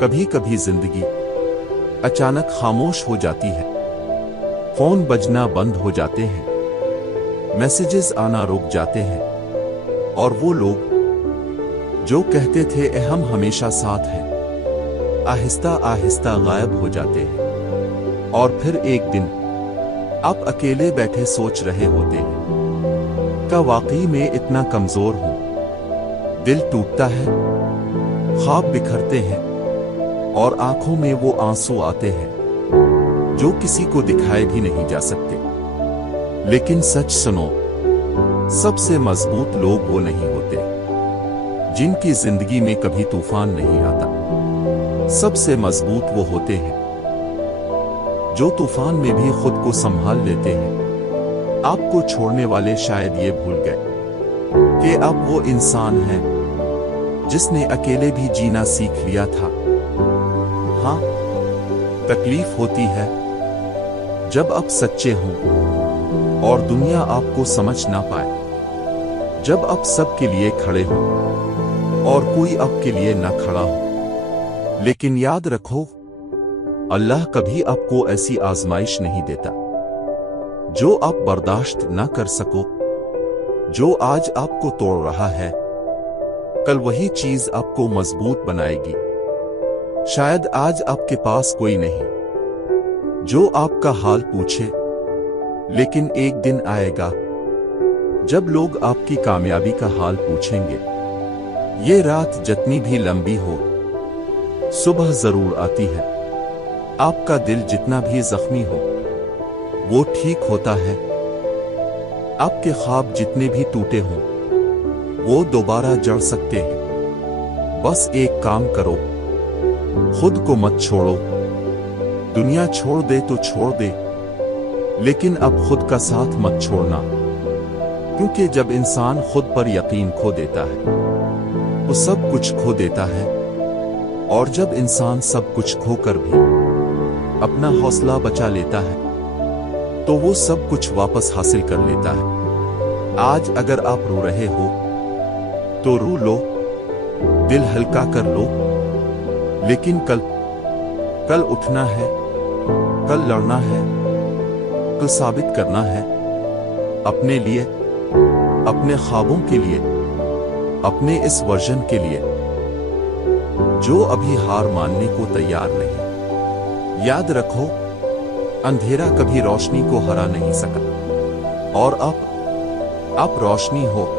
कभी कभी जिंदगी अचानक खामोश हो जाती है। फोन बजना बंद हो जाते हैं, मैसेजेस आना रुक जाते हैं, और वो लोग जो कहते थे हम हमेशा साथ हैं, आहिस्ता आहिस्ता गायब हो जाते हैं। और फिर एक दिन आप अकेले बैठे सोच रहे होते हैं, क्या वाकई में इतना कमजोर हूं? दिल टूटता है, ख्वाब बिखरते हैं, और आंखों में वो आंसू आते हैं जो किसी को दिखाए भी नहीं जा सकते। लेकिन सच सुनो, सबसे मजबूत लोग वो नहीं होते जिनकी जिंदगी में कभी तूफान नहीं आता। सबसे मजबूत वो होते हैं जो तूफान में भी खुद को संभाल लेते हैं। आपको छोड़ने वाले शायद ये भूल गए कि अब वो इंसान है जिसने अकेले भी जीना सीख लिया था। हाँ, तकलीफ होती है जब आप सच्चे हों और दुनिया आपको समझ ना पाए, जब आप सबके लिए खड़े हों और कोई आपके लिए ना खड़ा हो। लेकिन याद रखो, अल्लाह कभी आपको ऐसी आजमाइश नहीं देता जो आप बर्दाश्त ना कर सको। जो आज आपको तोड़ रहा है, कल वही चीज आपको मजबूत बनाएगी। शायद आज आपके पास कोई नहीं जो आपका हाल पूछे, लेकिन एक दिन आएगा जब लोग आपकी कामयाबी का हाल पूछेंगे। ये रात जितनी भी लंबी हो, सुबह जरूर आती है। आपका दिल जितना भी जख्मी हो, वो ठीक होता है। आपके ख्वाब जितने भी टूटे हों, वो दोबारा जड़ सकते हैं। बस एक काम करो, खुद को मत छोड़ो। दुनिया छोड़ दे तो छोड़ दे, लेकिन अब खुद का साथ मत छोड़ना। क्योंकि जब इंसान खुद पर यकीन खो देता है, वो सब कुछ खो देता है। और जब इंसान सब कुछ खोकर भी अपना हौसला बचा लेता है, तो वो सब कुछ वापस हासिल कर लेता है। आज अगर आप रो रहे हो तो रो लो, दिल हल्का कर लो। लेकिन कल उठना है, कल लड़ना है, कल साबित करना है अपने लिए, अपने ख्वाबों के लिए, अपने इस वर्जन के लिए जो अभी हार मानने को तैयार नहीं। याद रखो, अंधेरा कभी रोशनी को हरा नहीं सका, और आप रोशनी हो।